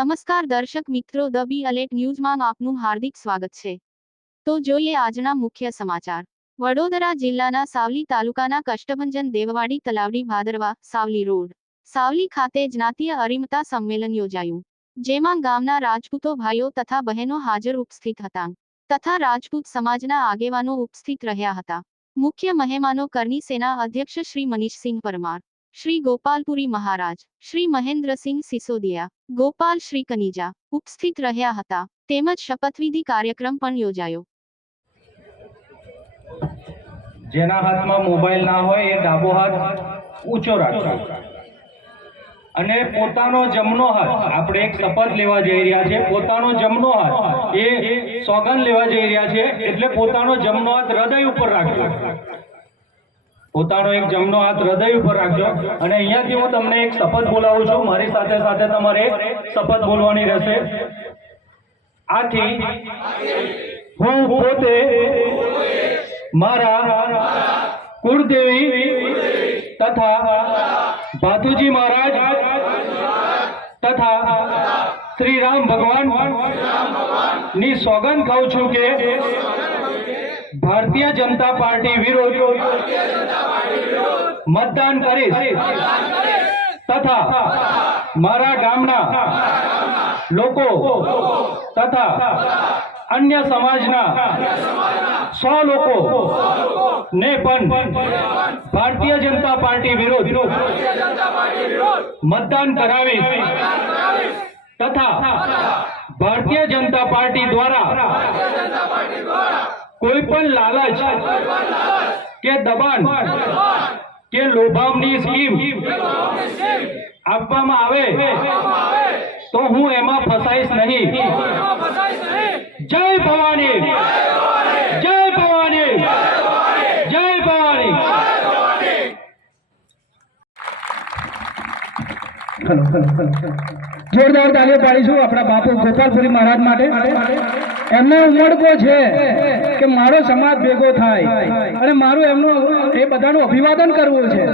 નમસ્કાર દર્શક મિત્રો, ધ બી અલેટ ન્યૂઝમાં આપનું હાર્દિક સ્વાગત છે। તો જોઈએ આજના મુખ્ય સમાચાર। વડોદરા જિલ્લાના સાવલી તાલુકાના કષ્ટભંજન દેવવાડી તલાવડી ભાદરવા સાવલી રોડ સાવલી ખાતે જ્ઞાતીય અરિમતા સંમેલન યોજાયું, જેમાં ગામના રાજપૂતો ભાઈઓ તથા બહેનો હાજર ઉપસ્થિત હતા તથા રાજપૂત સમાજના આગેવાનો ઉપસ્થિત રહ્યા હતા। મુખ્ય મહેમાનો કરણી સેના અધ્યક્ષ શ્રી મનીષસિંહ પરમાર, श्री गोपालपुरी महाराज, श्री महेंद्रसिंह सिसोदिया, गोपाल श्री कनीजा उपस्थित રહ્યા હતા। તેમજ શપથવિધિ કાર્યક્રમ પણ યોજાયો। જેના હાથમાં મોબાઈલ ના હોય એ ડાબો હાથ ઊંચો રાખો અને પોતાનો જમણો હાથ, આપણે એક શપથ લેવા જઈ રહ્યા છે, પોતાનો જમણો હાથ એ સોગંદ લેવા જઈ રહ્યા છે, એટલે પોતાનો જમણો હાથ હૃદય ઉપર રાખજો। પોતાનો એક જમણો હાથ હૃદય ઉપર રાખજો અને અહીંયાથી હું તમને એક શપથ બોલાવું છું, મારી સાથે સાથે તમારે શપથ બોલવાની રહેશે। આથી હું પોતે મારા કુળદેવી તથા ભાતુજી મહારાજ તથા શ્રી રામ ભગવાન ની સોગંદ ખાઉં છું કે भारतीय जनता पार्टी विरुद्ध मतदान करीश तथा मारा गामना लोको तथा अन्य समाजना 100 लोको ने पण भारतीय जनता पार्टी विरुद्ध मतदान करावीश तथा भारतीय जनता पार्टी द्वारा कोई पण लालच के दबाण के लोभावनी स्कीम आपवामां आवे तो हूँ एमां फसाईश नहीं। जय भवानी, जय भवानी, जय भवानी। जोरदार तालियों पाड़ीशुं आपणा बापू गोपालपुरी महाराज माटे। एमनो उमळको छे के मारो समाज भेगो थाय अने मारो एमनो ए बधानुं अभिवादन करवुं छे।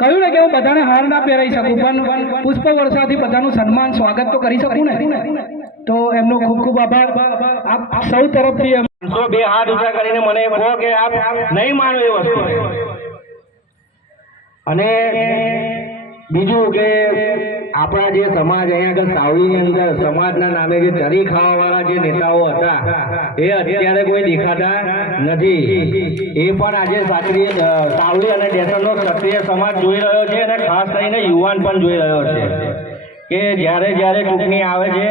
कह્યું ને કે હું બધાને હાર ના પહેરાઈ શકું, પણ પુષ્પ વર્ષાથી બધાનું સન્માન સ્વાગત તો કરી શકું ને। તો એમનો ખૂબ ખૂબ આભાર આપ સૌ તરફથી। તો બે હાથ ઊંચા કરીને મને કહો કે આપ નહીં માનો એ વસ્તુ। અને બીજું કે આપણા જે સમાજ અહીંયા આગળ સાવલીની અંદર સમાજના નામે જે ચરી ખાવાવાળા જે નેતાઓ હતા એ અત્યારે કોઈ દેખાતા નથી। એ પણ આજે સાવલી અને ડેસરનો ક્ષત્રિય સમાજ જોઈ રહ્યો છે અને ખાસ કરીને યુવાન પણ જોઈ રહ્યો છે કે જ્યારે જ્યારે ચૂંટણી આવે છે